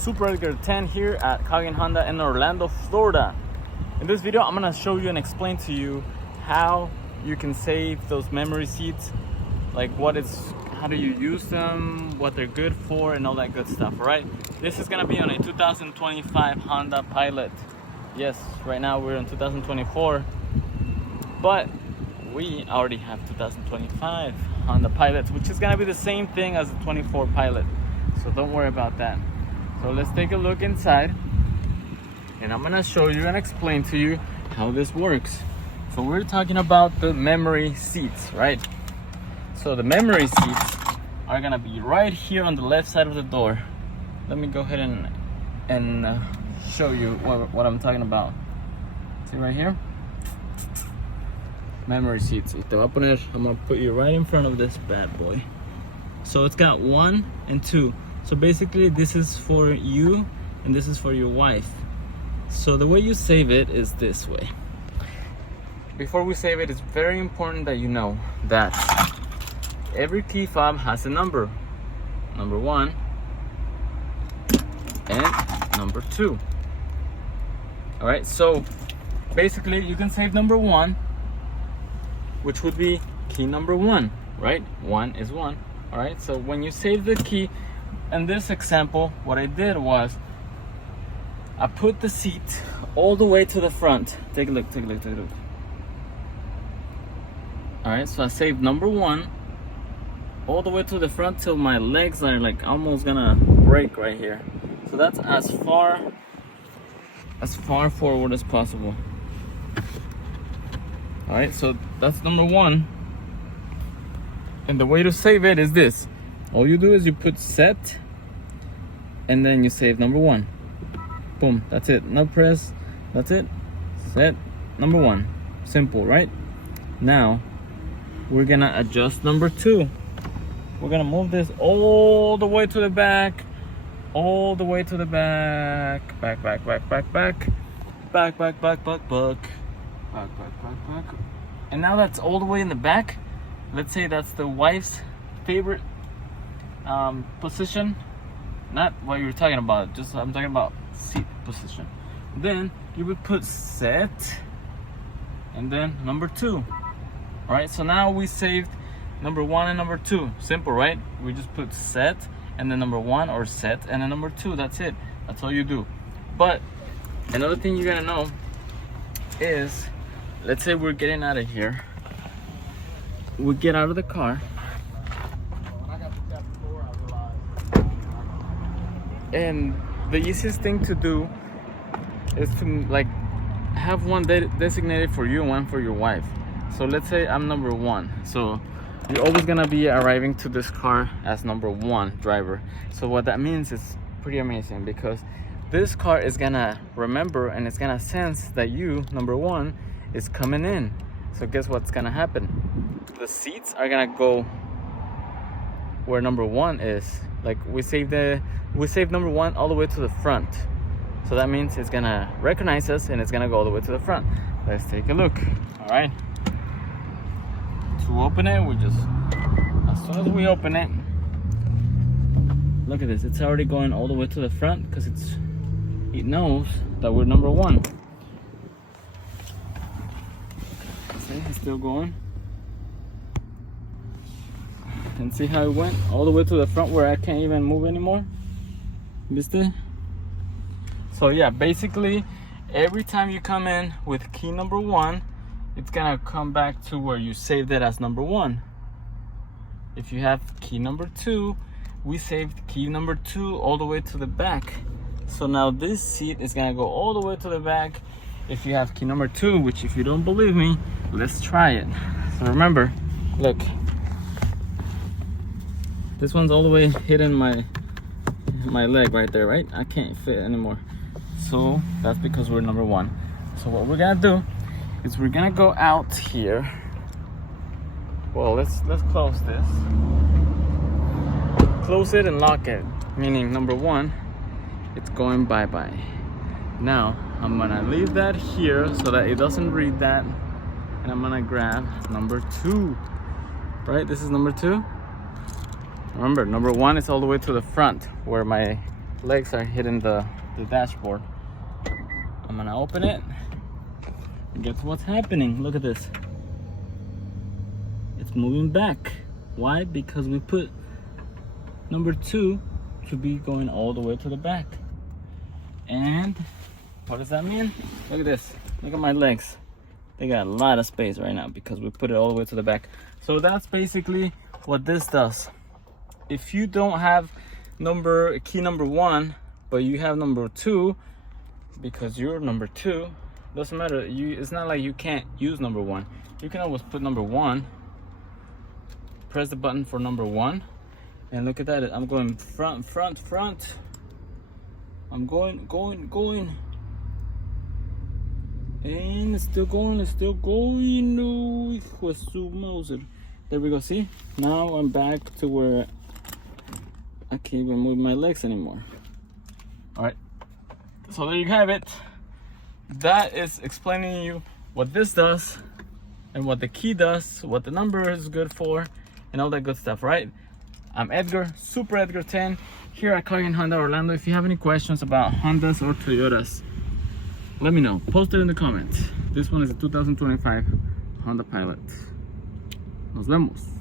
Super Edgar 10 here at Kagen Honda in Orlando, Florida. In this video, I'm gonna show you and explain to you how you can save those memory seats, like how do you use them, what they're good for, and all that good stuff, all right? This is gonna be on a 2025 Honda Pilot. Yes, right now we're in 2024, but we already have 2025 Honda Pilots, which is gonna be the same thing as the 24 Pilot. So don't worry about that. So let's take a look inside, and I'm gonna show you and explain to you how this works. So we're talking about the memory seats, right? So the memory seats are gonna be right here on the left side of the door. Let me go ahead and show you what I'm talking about. See right here? Memory seats. I'm gonna put you right in front of this bad boy. So it's got 1 and 2. So basically this is for you and this is for your wife. So the way you save it is this way. Before we save it, it's very important that you know that every key fob has a number. Number 1 and number 2. Alright, so basically you can save number 1, which would be key number 1, right? 1 is 1. Alright, so when you save the key, in this example, what I did was I put the seat all the way to the front. Take a look, take a look, take a look. Alright, so I saved number 1 all the way to the front till my legs are like almost gonna break right here. So that's as far forward as possible. Alright, so that's number 1. And the way to save it is this. All you do is you put set and then you save number 1. Boom, that's it. No press, that's it. Set number 1. Simple, right? Now we're gonna adjust number 2. We're gonna move this all the way to the back, all the way to the back, back, and now that's all the way in the back. Let's say that's the wife's favorite position, not what you're talking about, just I'm talking about seat position. Then you would put set and then number 2. All right, so now we saved number 1 and number 2. Simple, right? We just put set and then number 1, or set and then number 2. That's it. That's all you do. But another thing you're gonna know is, let's say we're getting out of here. We get out of the car, and the easiest thing to do is to like have one designated for you and one for your wife. So let's say I'm number 1, so you're always gonna be arriving to this car as number 1 driver. So what that means is pretty amazing, because this car is gonna remember and it's gonna sense that you, number 1, is coming in. So guess what's gonna happen? The seats are gonna go where number 1 is. Like we saved number 1 all the way to the front. So that means it's gonna recognize us and it's gonna go all the way to the front. Let's take a look. All right. To open it, as soon as we open it, look at this. It's already going all the way to the front because it knows that we're number 1. See, it's still going. And see how it went all the way to the front where I can't even move anymore? ¿Viste? So yeah, basically every time you come in with key number 1, it's gonna come back to where you saved it as number 1. If you have key number 2, we saved key number 2 all the way to the back. So now this seat is gonna go all the way to the back if you have key number 2, which if you don't believe me, let's try it. So remember, look, this one's all the way hidden my leg right there, right? I can't fit anymore. So that's because we're number 1. So what we're gonna do is we're gonna go out here. Well, let's close this. Close it and lock it. Meaning number 1, it's going bye-bye. Now I'm gonna leave that here so that it doesn't read that, and I'm gonna grab number 2. Right? This is number 2. Remember, number 1 is all the way to the front where my legs are hitting the dashboard. I'm gonna open it and guess what's happening. Look at this. It's moving back. Why? Because we put number 2 to be going all the way to the back. And what does that mean? Look at this. Look at my legs. They got a lot of space right now because we put it all the way to the back. So that's basically what this does. If you don't have key number 1, but you have number 2, because you're number 2, doesn't matter. It's not like you can't use number 1. You can always put number 1. Press the button for number 1, and look at that. I'm going front. I'm going, and it's still going. No, hijo de su Mauser. There we go. See? Now I'm back to where I can't even move my legs anymore. All right. So there you have it. That is explaining you what this does and what the key does, what the number is good for, and all that good stuff, right? I'm Edgar, Super Edgar 10, here at Coggan Honda Orlando. If you have any questions about Hondas or Toyotas, let me know. Post it in the comments. This one is a 2025 Honda Pilot. Nos vemos.